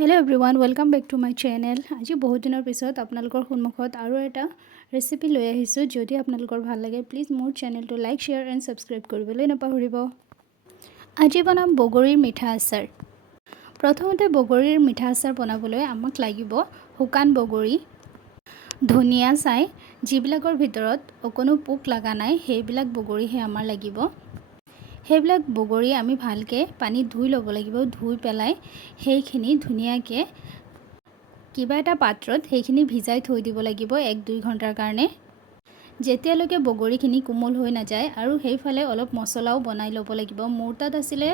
Hello' everyone, welcome back to my channel. আজি বহুত দিনৰ পিছত আপোনালোকৰ সন্মুখত আৰু এটা ৰেচিপি লৈ আহিছোঁ। যদি আপোনালোকৰ ভাল লাগে প্লিজ মোৰ চেনেলটো লাইক, শ্বেয়াৰ এণ্ড ছাবস্ক্ৰাইব কৰিবলৈ নাপাহৰিব। আজি বনাম বগৰীৰ মিঠা আচাৰ। প্ৰথমতে বগৰীৰ মিঠা আচাৰ বনাবলৈ আমাক লাগিব শুকান বগৰী, ধুনীয়া চাই, যিবিলাকৰ ভিতৰত অকণো পোক লগা নাই সেইবিলাক বগৰীহে আমাৰ লাগিব। সেইবিলাক বগৰী আমি ভালকৈ পানীত ধুই ল'ব লাগিব। ধুই পেলাই সেইখিনি ধুনীয়াকৈ কিবা এটা পাত্ৰত সেইখিনি ভিজাই থৈ দিব লাগিব 1-2 ঘণ্টাৰ কাৰণে, যেতিয়ালৈকে বগৰীখিনি কোমল হৈ নাযায়। আৰু সেইফালে অলপ মছলাও বনাই ল'ব লাগিব। মোৰ তাত আছিলে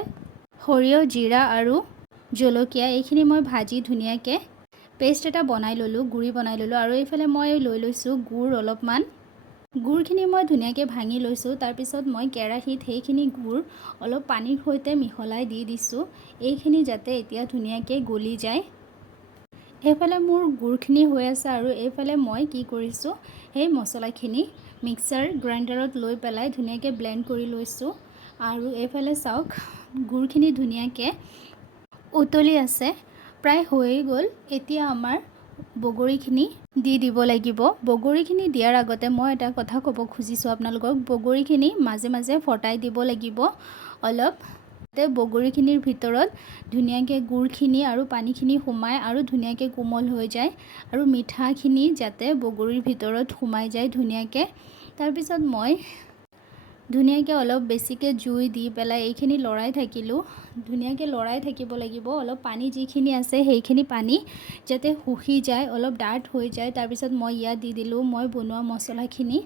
সৰিয়হ, জিৰা আৰু জলকীয়া। এইখিনি মই ভাজি ধুনীয়াকৈ পেষ্ট এটা বনাই ল'লোঁ, গুড়ি বনাই ল'লোঁ। আৰু এইফালে মই লৈ লৈছোঁ গুড় অলপমান। গুড়খিনি মই ধুনীয়াকৈ ভাঙি লৈছোঁ। তাৰপিছত মই কেৰাহীত সেইখিনি গুড় অলপ পানীৰ সৈতে মিহলাই দি দিছোঁ, এইখিনি যাতে এতিয়া ধুনীয়াকৈ গলি যায়। এইফালে মোৰ গুড়খিনি হৈ আছে আৰু এইফালে মই কি কৰিছোঁ, সেই মছলাখিনি মিক্সাৰ গ্ৰাইণ্ডাৰত লৈ পেলাই ধুনীয়াকৈ ব্লেণ্ড কৰি লৈছোঁ। আৰু এইফালে চাওক গুড়খিনি ধুনীয়াকৈ উতলি আছে, প্ৰায় হৈয়ে গ'ল। এতিয়া আমাৰ বগৰীখিনি দি দিব লাগিব। বগৰীখিনি দিয়াৰ আগতে মই এটা কথা ক'ব খুজিছোঁ আপোনালোকক, বগৰীখিনি মাজে মাজে ফটাই দিব লাগিব অলপ, যাতে বগৰীখিনিৰ ভিতৰত ধুনীয়াকৈ গুড়খিনি আৰু পানীখিনি সোমায় আৰু ধুনীয়াকৈ কোমল হৈ যায় আৰু মিঠাখিনি যাতে বগৰীৰ ভিতৰত সোমাই যায় ধুনীয়াকৈ। তাৰপিছত মই ধুনীয়াকৈ অলপ বেছিকৈ জুই দি পেলাই এইখিনি লৰাই থাকিলোঁ। ধুনীয়াকৈ লৰাই থাকিব লাগিব। অলপ পানী যিখিনি আছে সেইখিনি পানী যাতে শুহি যায়, অলপ ডাঠ হৈ যায়। তাৰপিছত মই ইয়াত দি দিলোঁ মই বনোৱা মছলাখিনি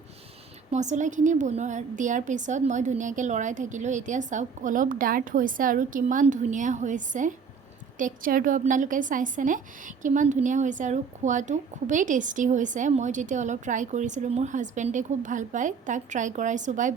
দিয়াৰ পিছত মই ধুনীয়াকৈ লৰাই থাকিলোঁ। এতিয়া চাওক অলপ ডাঠ হৈছে আৰু কিমান ধুনীয়া হৈছে। টেক্সচাৰটো আপোনালোকে চাইছেনে কিমান ধুনীয়া হৈছে আৰু খোৱাটো খুবেই টেষ্টি হৈছে। মই যেতিয়া অলপ ট্ৰাই কৰিছিলোঁ, মোৰ হাজবেণ্ডে খুব ভাল পায়, তাক ট্ৰাই কৰাইছোঁ। বাই।